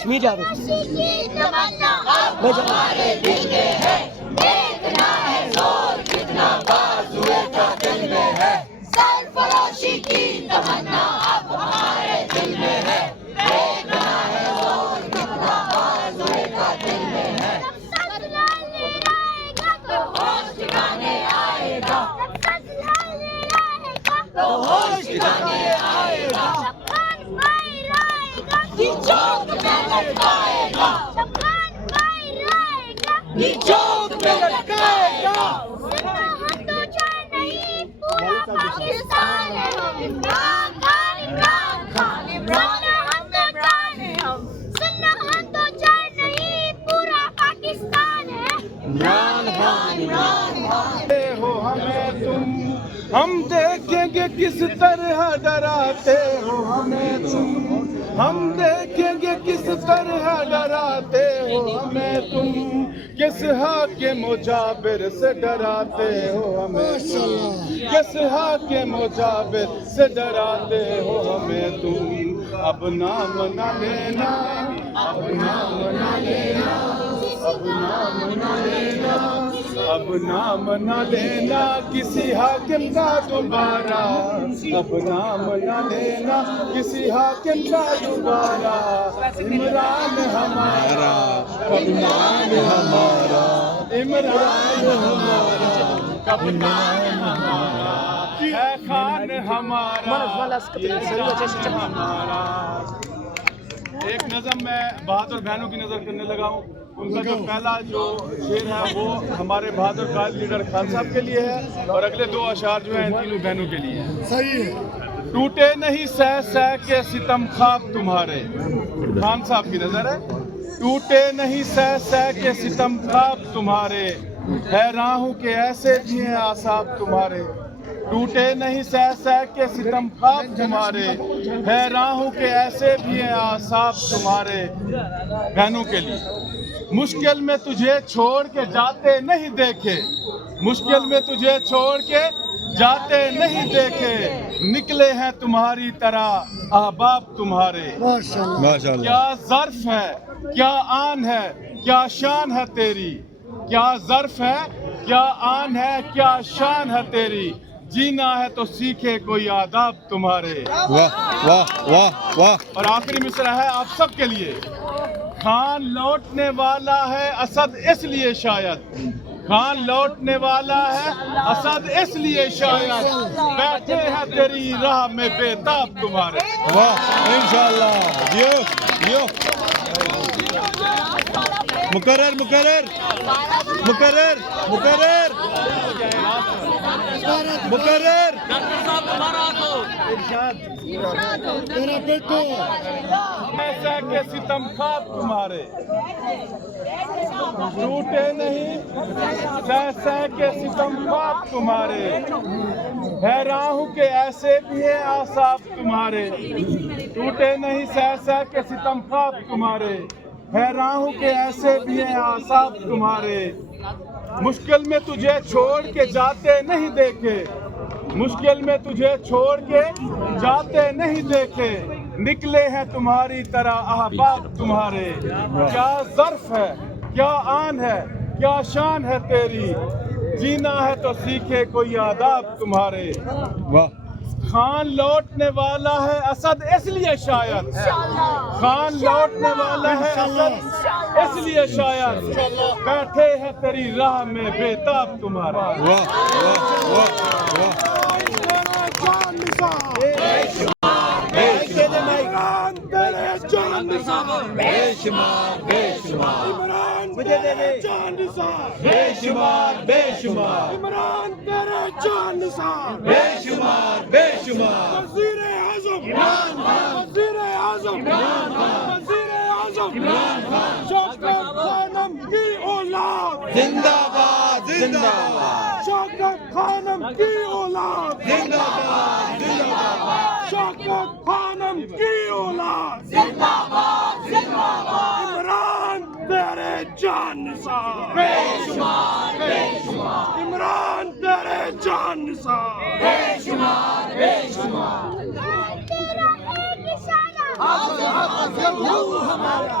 کشمیر جا رہے اب ہمارے دل میں ہے، دیکھنا ہے زور کتنا بازوئے کا دل میں ہے، سرفراشی کی تمنا اب ہمارے دل میں ہے، دیکھنا ہے زور کتنا بازوئے کا دل میں ہے، تو ہوش ٹھکانے آئے گا، تو ہوش ٹھکانے آئے گا، یہ چوک میں لٹکائے گا، یہ چوک میں لٹکائے گا، پاکستان ہے ہم، عمران خان، عمران خان، عمران خان، سننا ہم تو چار نہیں، پورا پاکستان ہے، عمران خان، عمران خان، ہو ہمیں تم، ہم دیکھیں گے کس طرح ڈراتے ہو ہمیں تم، ہم دیکھیں گے کس طرح ڈراتے ہو ہمیں تم، کس حاکم و جابر سے ڈراتے ہو ہمیں تم، کس حاکم و جابر سے ڈراتے ہو ہمیں تم، اب نام نہ لینا، اب نام نہ لینا، اب نام نہ لینا، اب نام نہ لینا کسی حاکم کا دوبارہ، اب نام نہ لینا کسی حاکم کا دوبارہ، عمران ہمارا، عمران ہمارا، عمران ہمارا، عمران ہمارا، ہے خان ہمارا، ہمارا۔ ایک نظم میں بہادر بہنوں کی نظر کرنے لگا ہوں، ان کا جو پہلا جو شعر ہے وہ ہمارے بہادر قائد لیڈر خان صاحب کے لیے ہے، اور اگلے دو اشعار جو ہیں ان تینوں بہنوں کے لیے ہیں۔ صحیح ہے۔ ٹوٹے نہیں سہ سہ کے ستم خواب تمہارے، خان صاحب کی نظر ہے، ٹوٹے نہیں سہ سہ کے ستم خواب تمہارے، حیراں ہوں کہ ایسے بھی ہیں اعصاب تمہارے، ٹوٹے نہیں سہ سہ کے ستم خواب تمہارے، حیراں ہوں کہ ایسے بھی ہیں اعصاب تمہارے، بہنوں کے لیے۔ مشکل میں تجھے چھوڑ کے جاتے نہیں دیکھے، مشکل میں تجھے چھوڑ کے جاتے نہیں دیکھے، نکلے ہیں تمہاری طرح احباب تمہارے، ماشاءاللہ۔ کیا ظرف ہے، کیا آن ہے، کیا شان ہے تیری، کیا ظرف ہے، کیا آن ہے، کیا شان ہے تیری، جینا ہے تو سیکھے کوئی آداب تمہارے۔ واہ واہ واہ واہ۔ اور آخری مصرع ہے آپ سب کے لیے، خان لوٹنے والا ہے اسد اس لیے شاید، خان لوٹنے والا ہے اسد اس لیے شاید، بیٹھے ہیں تیری راہ میں بےتاب تمہارے۔ واہ، انشاءاللہ۔ یہ مقرر مقرر مقرر مقرر مقرر۔ میرا بیٹو ایسا کہ ستم خواب تمہارے، ٹوٹے نہیں سہ سہ کے ستم خواب تمہارے، حیراں ہوں کہ ایسے بھی ہیں اعصاب تمہارے، ٹوٹے نہیں سہ سہ کے ستم خواب تمہارے، حیراں ہوں کہ ایسے بھی ہیں اعصاب تمہارے، مشکل میں تجھے چھوڑ کے جاتے نہیں دیکھے، مشکل میں تجھے چھوڑ کے جاتے نہیں دیکھے، نکلے ہیں تمہاری طرح احباب تمہارے، کیا ظرف ہے، کیا آن ہے، کیا شان ہے تیری، جینا ہے تو سیکھے کوئی آداب تمہارے۔ واہ۔ خان لوٹنے والا ہے اسد اس لیے شاید، خان لوٹنے والا ہے اسد اس لیے شاید، بیٹھے ہیں تیری راہ میں بےتاب تمہارے۔ واہ واہ واہ واہ۔ بے شمار بے شمار، بے شمار بے شمار، عمران تیرے جان نثار، بے شمار بے شمار، وزیر اعظم عمران خان، وزیر اعظم عمران خان، وزیر اعظم عمران خان، شوکت خانم کی اولاد زندہ باد زندہ باد، شوکت خانم کی اولاد زندہ باد زندہ باد، شوکت خانم کی اولاد زندہ باد، زندہ باد، عمران تیرے جان نثار، بے شمار بے شمار، عمران تیرے جان نثار، بے شمار بے شمار، ہمارا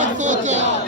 804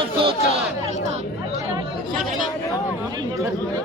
804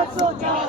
804